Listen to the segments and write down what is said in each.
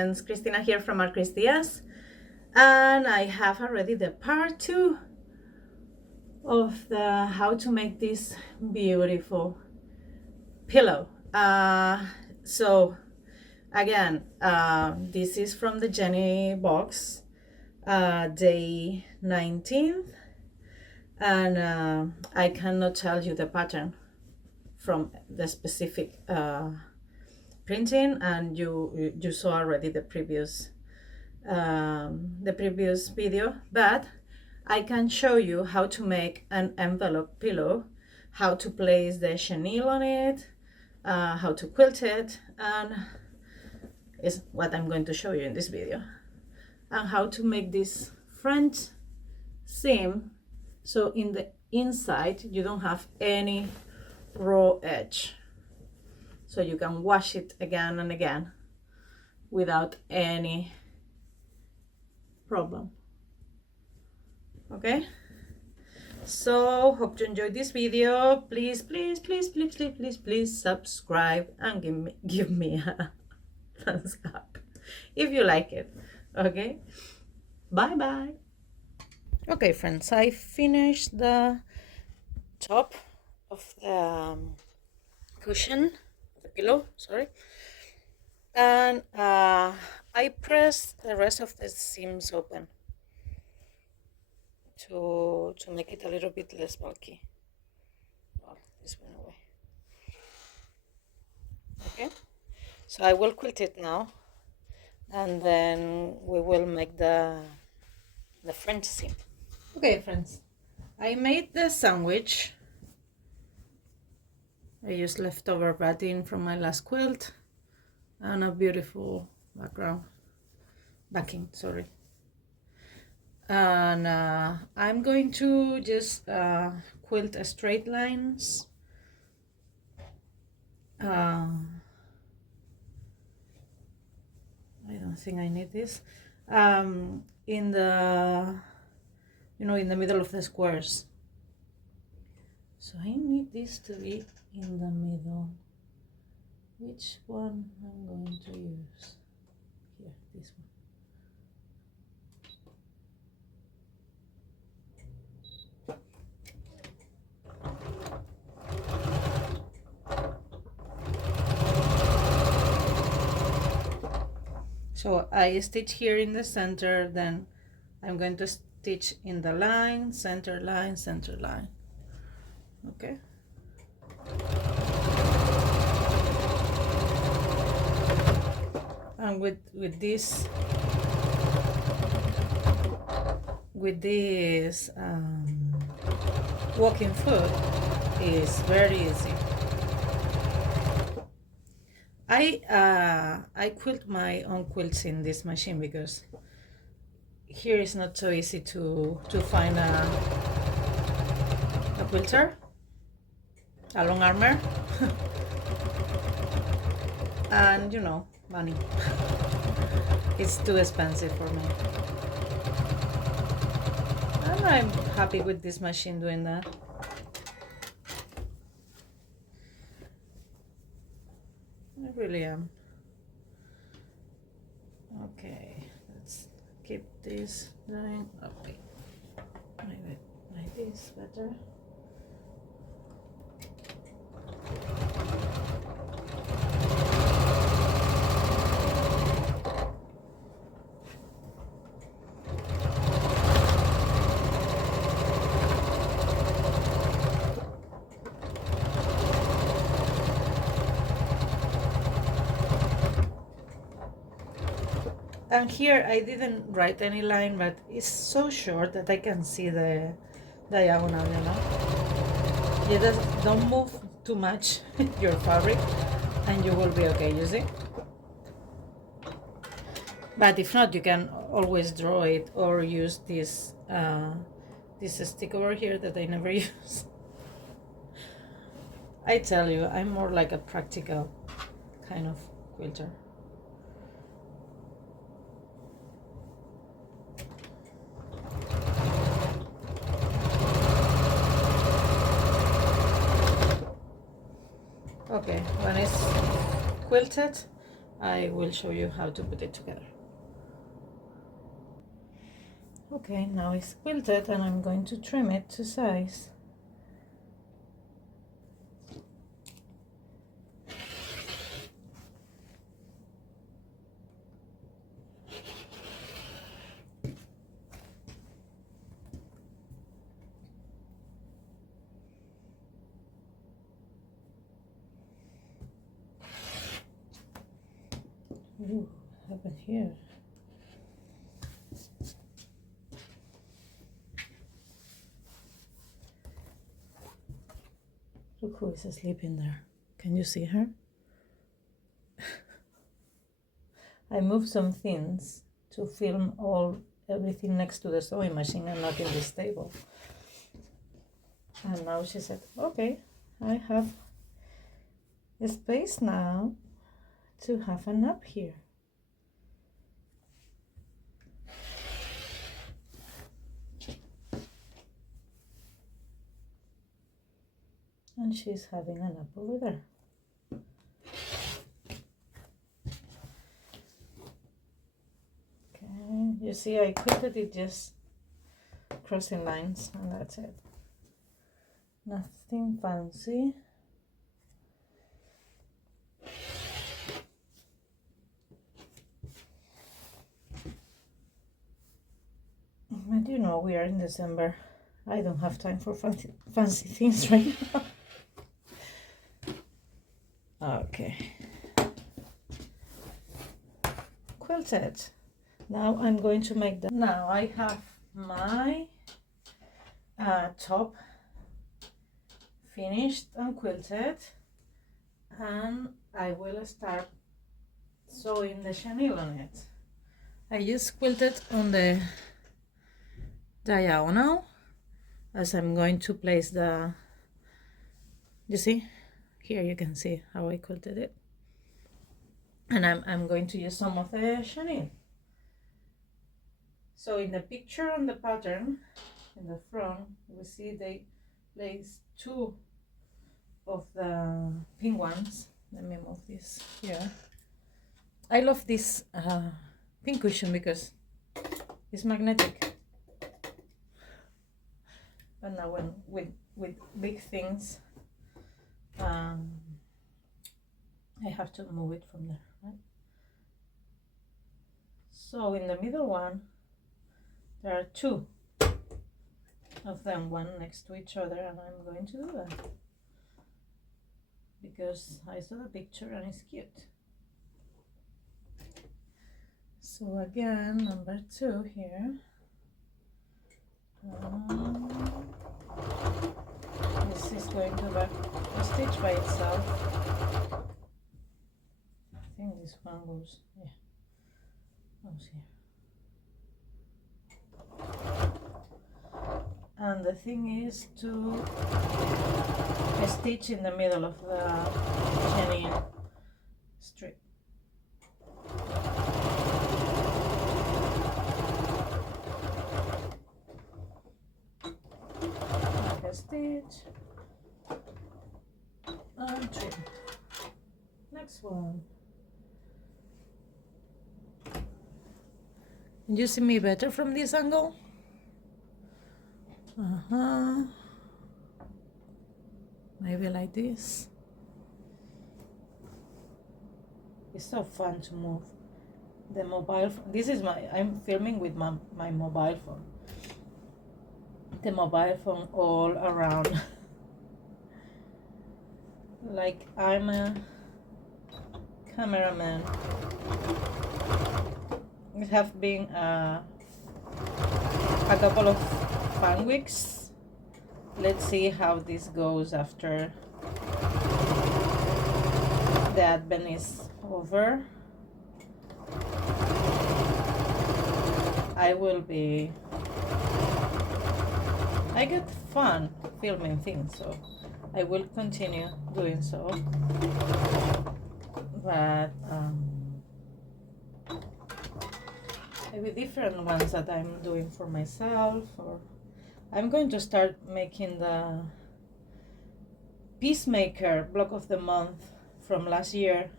friends, Cristina here from Our Cristias, and I have already the part 2 of the how to make this beautiful pillow. So again, this is from the Jenny box, day 19th, and I cannot tell you the pattern from the specific printing, and you saw already the previous video, but I can show you how to make an envelope pillow, how to place the chenille on it, how to quilt it, and is what I'm going to show you in this video, and how to make this front seam so in the inside you don't have any raw edge, so you can wash it again and again without any problem. Okay, so hope you enjoyed this video. Please subscribe and give me a thumbs up if you like it. Okay, bye. Okay friends, I finished the top of the cushion, the pillow, sorry, and I pressed the rest of the seams open to make it a little bit less bulky. Oh, this went away. Okay, so I will quilt it now, and then we will make the front seam. Okay friends, I made the sandwich. I used leftover batting from my last quilt and a beautiful backing, sorry. And I'm going to just quilt straight lines. I don't think I need this. In the, in the middle of the squares. So I need this to be in the middle. Which one I'm going to use? Here, this one. So I stitch here in the center, then I'm going to stitch in the line, center line, center line. Okay. And with this walking foot is very easy. I quilt my own quilts in this machine because here is not so easy to find a quilter, a long armor, and money. It's too expensive for me, and I'm happy with this machine doing that. I really am. Okay, let's keep this going. Okay, maybe like this better. And here I didn't write any line, but it's so short that I can see the diagonal, You just don't move too much your fabric and you will be okay, you see? But if not, you can always draw it or use this stick over here that I never use. I tell you, I'm more like a practical kind of quilter. Okay, when it's quilted, I will show you how to put it together. Okay, now it's quilted and I'm going to trim it to size. Ooh, what happened here? Look who is asleep in there. Can you see her? I moved some things to film everything next to the sewing machine and not in this table. And now she said, okay, I have a space now to have a nap here. And she's having a nap over there. Okay, you see I quilted it just crossing lines and that's it. Nothing fancy. But you know, we are in December. I don't have time for fancy things right now. Okay. Quilted. Now I'm going to make the... Now I have my top finished and quilted. And I will start sewing the chenille on it. I just quilted on the diagonal as I'm going to place the, you see, here you can see how I quilted it. And I'm going to use some of the chenille. So in the picture on the pattern, in the front, we see they place two of the pink ones. Let me move this here. I love this pink cushion because it's magnetic. But now when with big things, I have to move it from there, right? So in the middle one, there are two of them, one next to each other, and I'm going to do that because I saw the picture and it's cute. So again, number 2 here. This is going to be a stitch by itself. I think this one goes, yeah, goes here. And the thing is to stitch in the middle of the chenille strip. Make a stitch and trim. Next one. Can you see me better from this angle? Maybe like this. It's so fun to move the mobile phone. This is I'm filming with my mobile phone. The mobile phone all around. Like I'm a cameraman. It have been a couple of fun weeks. Let's see how this goes after the Advent is over. I get fun filming things, so I will continue doing so. But maybe different ones that I'm doing for myself, or I'm going to start making the Peacemaker block of the month from last year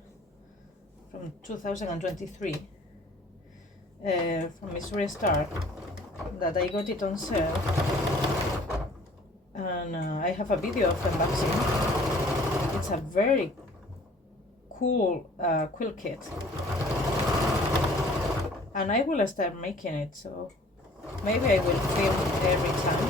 from 2023 from Missouri Star that I got it on sale, and I have a video of unboxing. It's a very cool quilt kit, and I will start making it, so maybe I will film every time.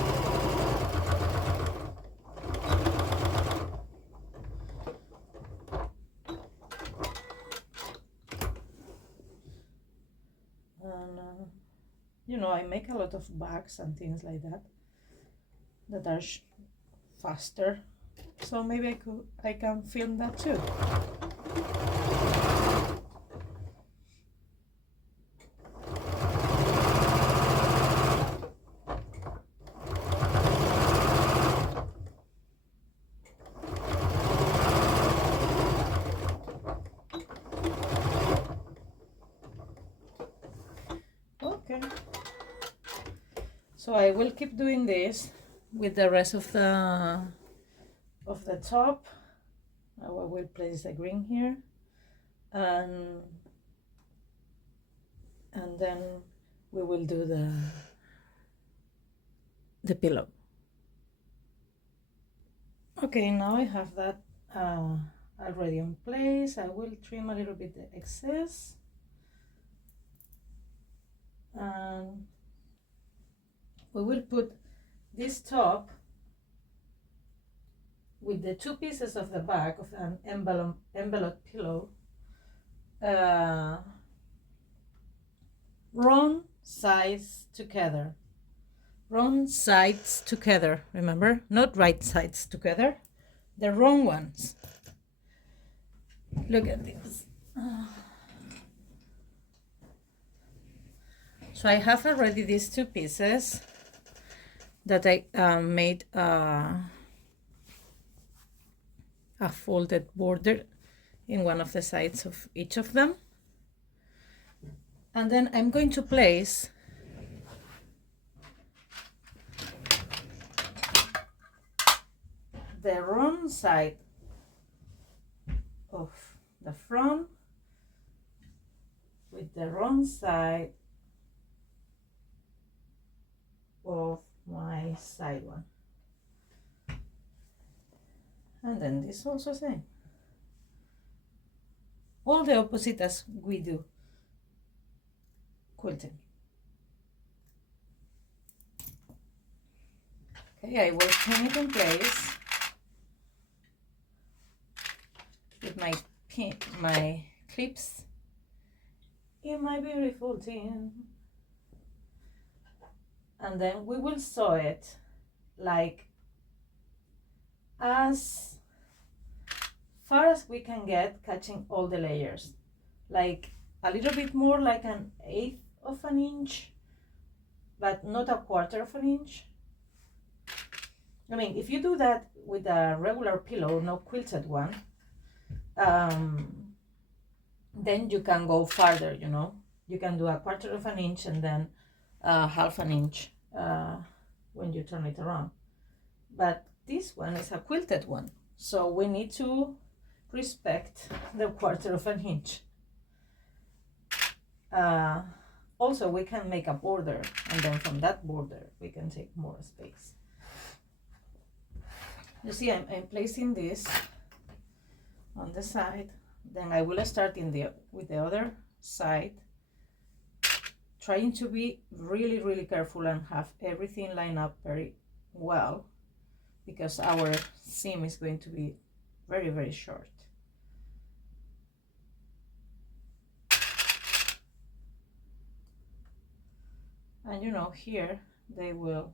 And you know, I make a lot of bags and things like that that are faster, so maybe I can film that too. Okay, so I will keep doing this with the rest of the top. I will place the green here, and then we will do the pillow. Okay, now I have that already in place. I will trim a little bit the excess, and we will put this top with the two pieces of the back of an envelope pillow, wrong sides together. Wrong sides together, remember? Not right sides together, the wrong ones. Look at this. So I have already these two pieces that I made a folded border in one of the sides of each of them. And then I'm going to place the wrong side of the front with the wrong side of my side one, and then this also same, all the opposite as we do quilting. Okay, I will pin it in place with my clips in my beautiful tin, and then we will sew it like as far as we can get, catching all the layers, like a little bit more like an 1/8 of an inch, but not a 1/4 of an inch. I mean, if you do that with a regular pillow, no quilted one, then you can go farther, you know. You can do a 1/4 of an inch and then 1/2 an inch when you turn it around. But this one is a quilted one, so we need to respect the 1/4 of an inch. Also, we can make a border, and then from that border we can take more space. You see, I'm placing this on the side, then I will start with the other side, trying to be really careful and have everything lined up very well, because our seam is going to be very short. And you know, here they will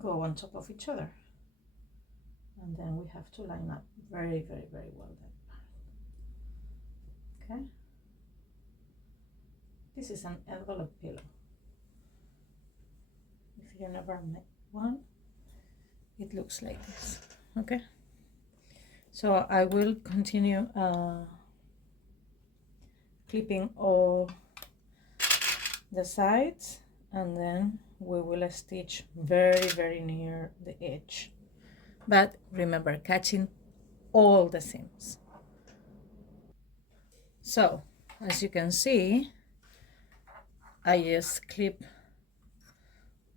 go on top of each other, and then we have to line up very well that part. Okay, this is an envelope pillow. If you never made one, it looks like this. Okay, so I will continue clipping all the sides, and then we will stitch very near the edge, but remember, catching all the seams. So as you can see, I just clip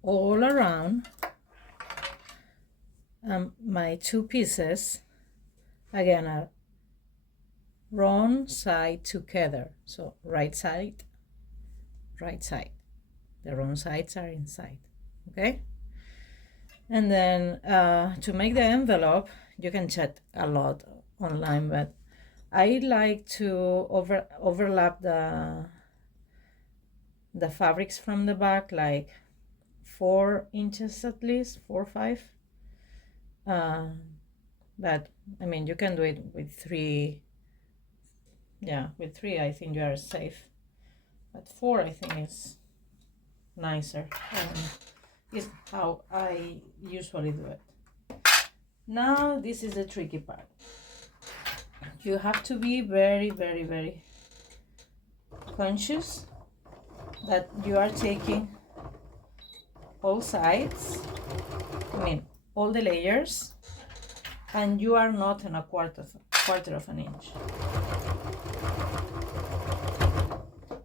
all around my two pieces again are wrong side together, so right side, the wrong sides are inside, okay? And then to make the envelope, you can check a lot online, but I like to overlap the fabrics from the back like 4 inches at least, 4 or 5. But I mean, you can do it with 3. Yeah, with 3 I think you are safe, but 4 I think is nicer, is how I usually do it. Now this is the tricky part. You have to be very, very, very conscious that you are taking all sides, I mean all the layers, and you are not in a quarter of an inch,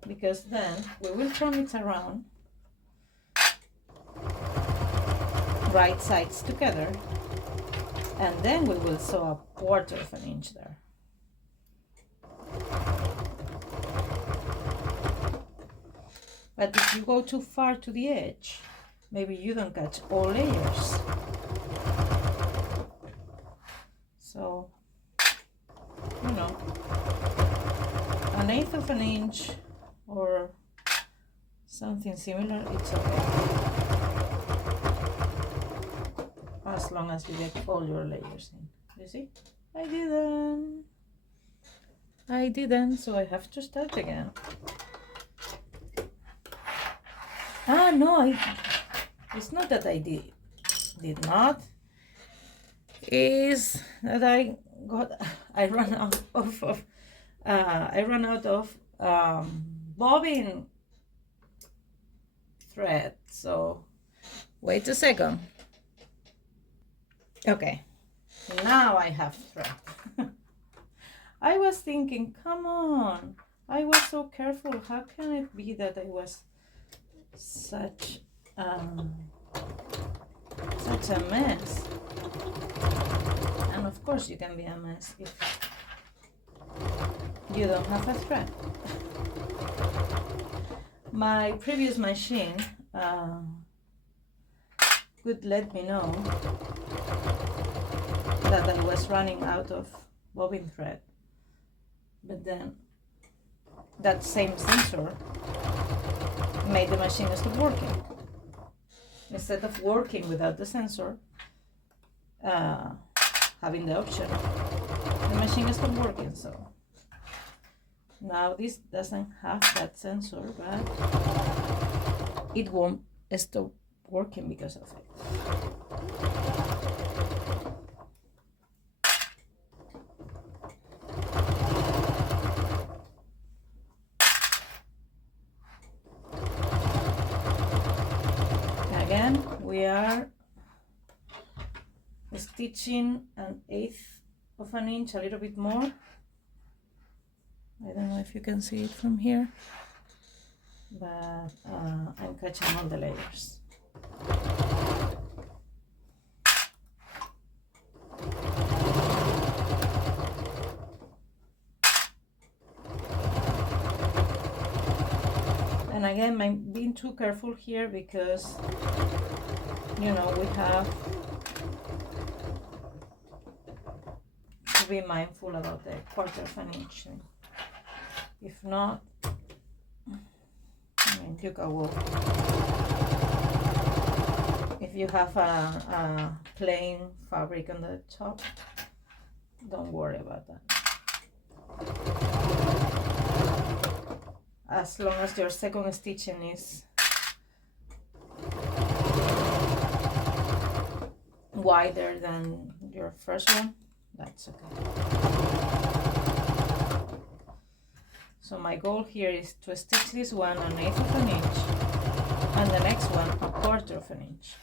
because then we will turn it around right sides together, and then we will sew a quarter of an inch there. But if you go too far to the edge, maybe you don't catch all layers. So, you know, 1/8 of an inch or something similar, it's okay. As long as you get all your layers in. You see? I didn't, so I have to start again. No, it's not that I did not. Is that I ran out of bobbin thread. So wait a second. Okay, now I have thread. I was thinking, come on, I was so careful. How can it be that I was such a mess? And of course you can be a mess if you don't have a thread. My previous machine could let me know that I was running out of bobbin thread, but then that same sensor made the machine stop working. Instead of working without the sensor, having the option, the machine stopped working. So now this doesn't have that sensor, but it won't stop working because of it. Again, we are stitching 1/8 of an inch, a little bit more. I don't know if you can see it from here, but I'm catching all the layers. And again, I'm being too careful here because, you know, we have to be mindful about the 1/4 of an inch. If not, I mean, you can walk. If you have a plain fabric on the top, don't worry about that. As long as your second stitching is wider than your first one, that's okay. So my goal here is to stitch this one 1/8 of an inch and the next one 1/4 of an inch.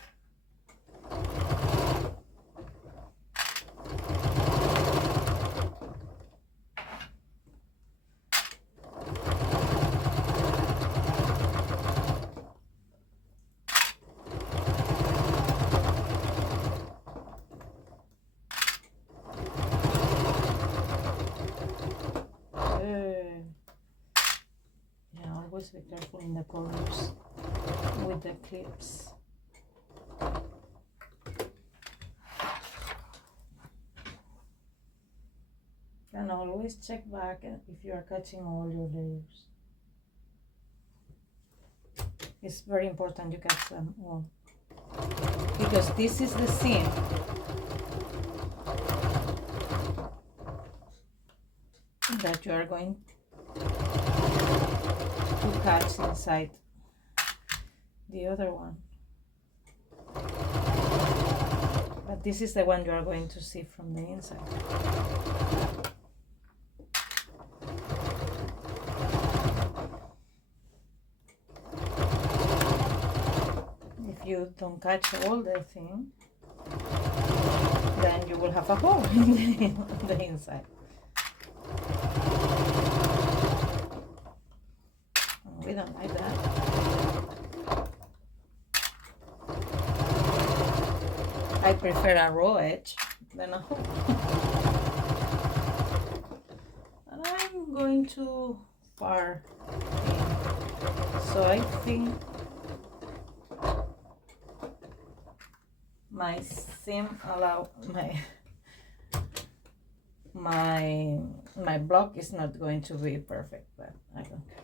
always be careful in the corners with the clips. And always check back if you are cutting all your layers. It's very important you cut them all, because this is the seam that you are going to cut inside the other one. But this is the one you are going to see from the inside. If you don't catch all the thing, then you will have a hole in the inside. We don't like that. I prefer a raw edge than a hole. And I'm going too far in. So I think my seam allow my block is not going to be perfect, but I don't care.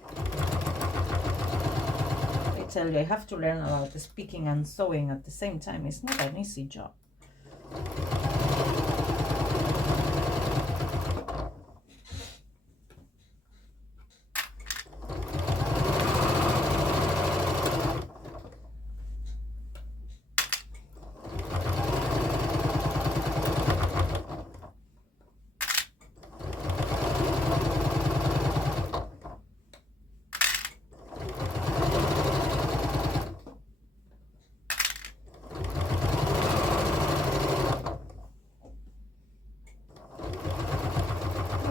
I tell you, I have to learn about speaking and sewing at the same time. It's not an easy job.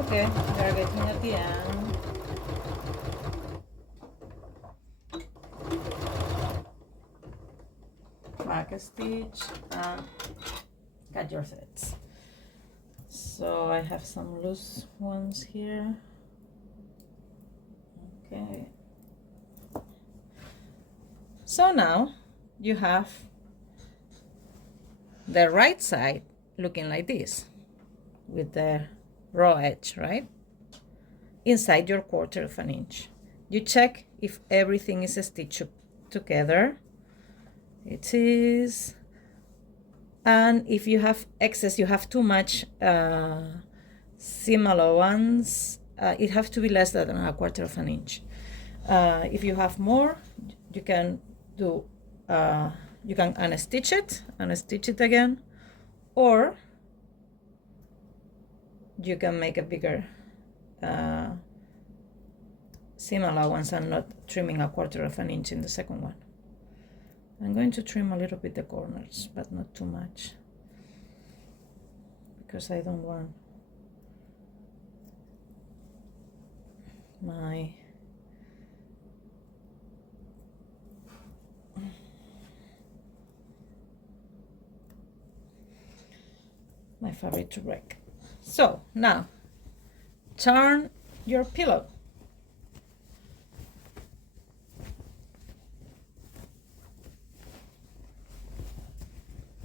Okay, we are getting at the end. Back a stitch and cut your threads. So I have some loose ones here. Okay. So now you have the right side looking like this with the raw edge, right? Inside your 1/4 of an inch. You check if everything is stitched together. It is. And if you have excess, you have too much seam allowance, it has to be less than a 1/4 of an inch. If you have more, you can do, you can unstitch it again, or you can make a bigger seam allowance and not trimming a 1/4 of an inch in the second one. I'm going to trim a little bit the corners, but not too much, because I don't want my fabric to break. So now turn your pillow.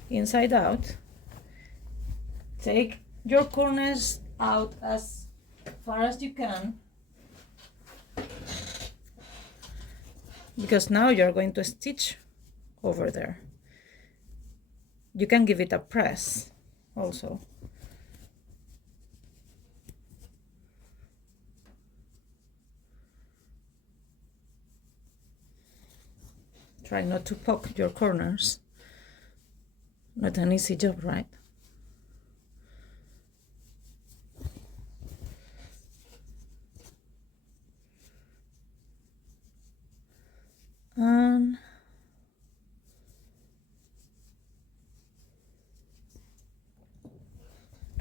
Inside out. Take your corners out as far as you can, because now you're going to stitch over there. You can give it a press also. Try not to poke your corners. Not an easy job, right?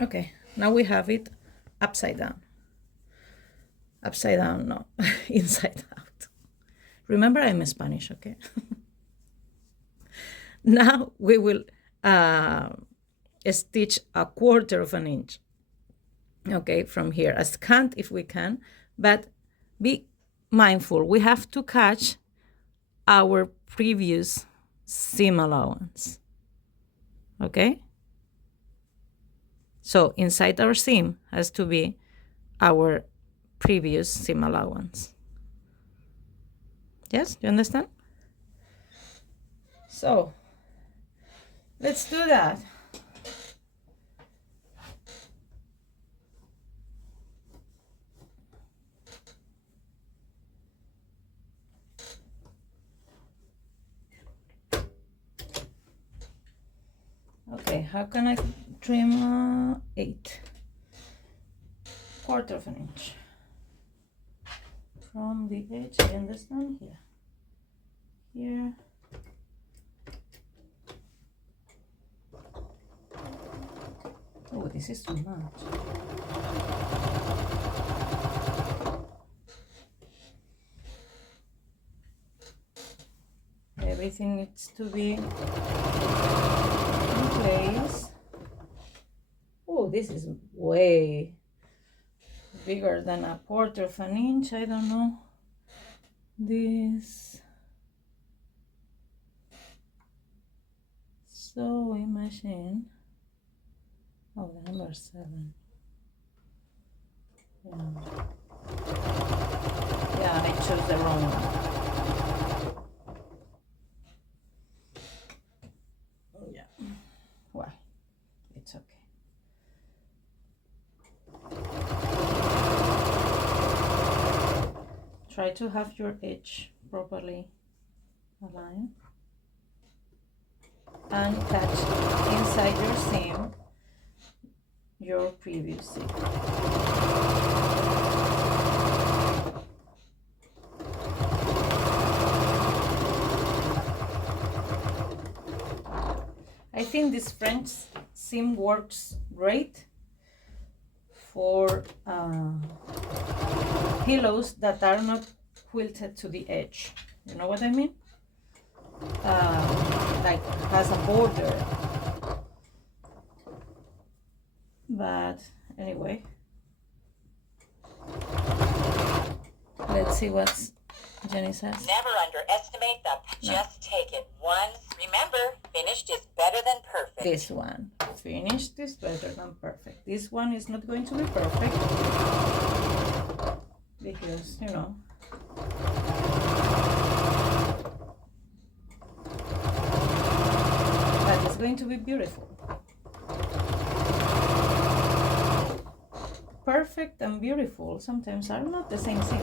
Okay, now we have it upside down. Upside down, no, inside out. Remember, I'm Spanish, okay? Now we will stitch a 1/4 of an inch, okay, from here, as scant if we can, but be mindful. We have to catch our previous seam allowance. Okay? So inside our seam has to be our previous seam allowance. Yes, you understand? So let's do that. Okay, how can I trim 8? Quarter of an inch from the edge. I understand here. Here. Oh, this is too much. Everything needs to be in place. Oh, this is way bigger than a quarter of an inch. I don't know. This. Sewing machine. Oh, the number 7. Yeah, I chose the wrong one. Yeah. Well, it's okay. Try to have your edge properly aligned and catch inside your seam your previous seam. I think this French seam works great for pillows that are not quilted to the edge. You know what I mean? Like has a border. But anyway, let's see what Jenny says. Never underestimate the just take it once. Remember, finished is better than perfect. This one. Finished is better than perfect. This one is not going to be perfect because, you know, but it's going to be beautiful. Perfect and beautiful sometimes are not the same thing.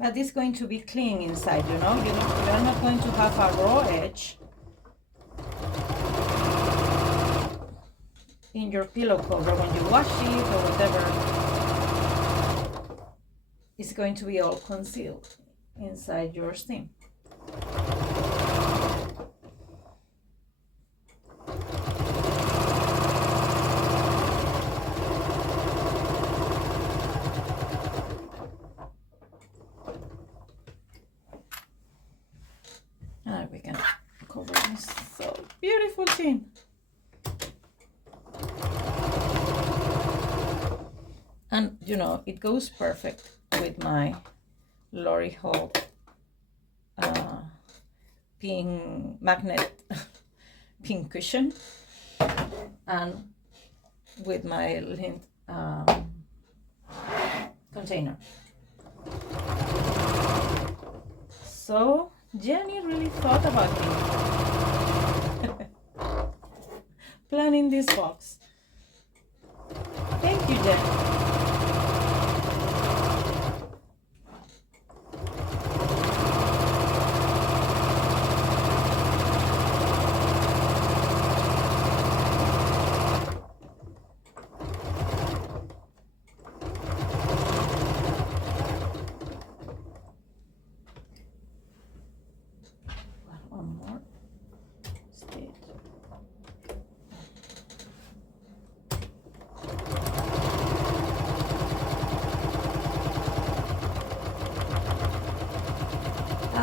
But it's going to be clean inside, you know? You're not going to have a raw edge in your pillow cover when you wash it or whatever. It's going to be all concealed inside your seam. We can cover this so beautiful thing. And you know, it goes perfect with my L'Oreal pink magnet pink cushion and with my lint container. So Jenny really thought about me planning this box. Thank you, Jenny. One more stitch.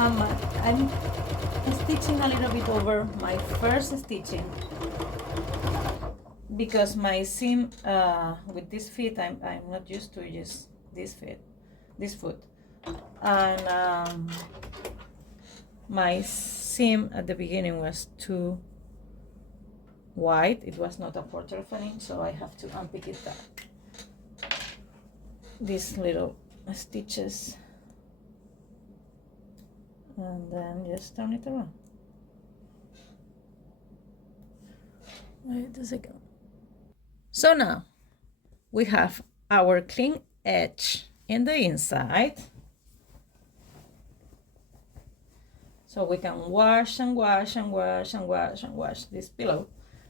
I'm stitching a little bit over my first stitching because my seam with this feet I'm not used to use this foot, and my seam at the beginning was too wide. It was not a quarter of an inch, so I have to unpick it back. These little stitches, and then just turn it around. Wait a second. So now we have our clean edge in the inside, so we can wash and wash and wash and wash and wash this pillow,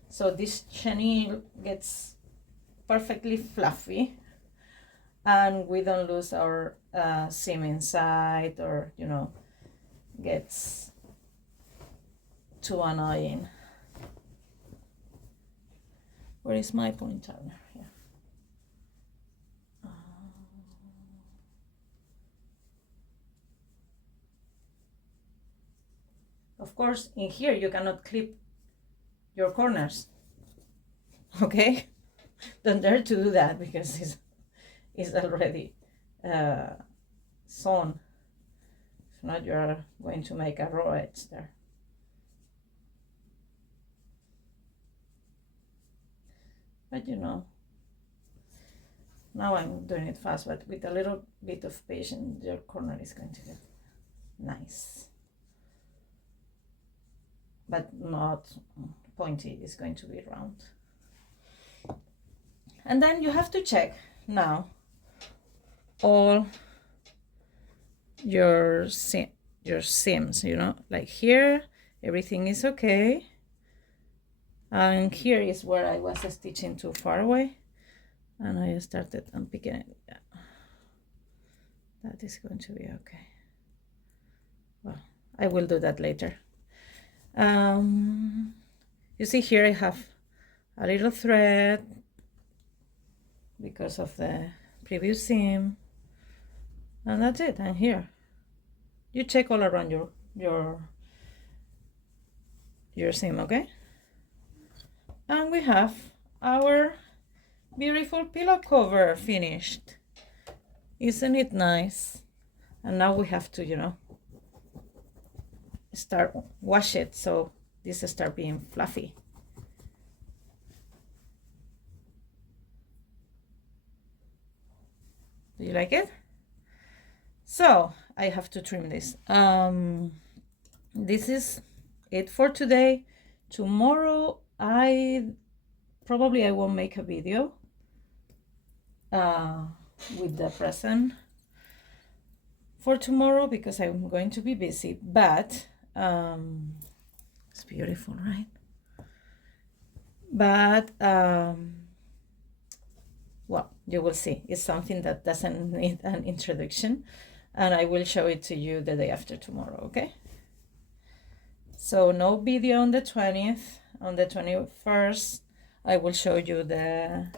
so this chenille gets perfectly fluffy and we don't lose our seam inside, or gets too annoying. Where is my pointer? Here. Of course, in here you cannot clip your corners. Okay, don't dare to do that because it's already sewn. If not, you're going to make a raw edge there. But now I'm doing it fast, but with a little bit of patience, your corner is going to get nice. But not pointy, it's going to be round. And then you have to check now all your seams, like here, everything is okay. And here is where I was stitching too far away, and I started unpicking it. Yeah. That is going to be okay. Well, I will do that later. You see here I have a little thread because of the previous seam, and that's it. And here you check all around your seam, okay? And we have our beautiful pillow cover finished. Isn't it nice? And now we have to start wash it so this start being fluffy. Do you like it? So I have to trim this. This is it for today. Tomorrow I won't make a video with the present for tomorrow because I'm going to be busy, but it's beautiful, right? But well, you will see. It's something that doesn't need an introduction, and I will show it to you the day after tomorrow, okay? So no video on the 20th. On the 21st, I will show you the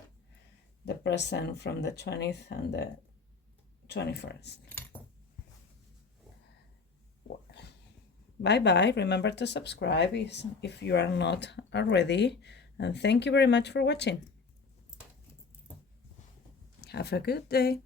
present from the 20th and the 21st. Bye bye. Remember to subscribe if you are not already, and thank you very much for watching. Have a good day.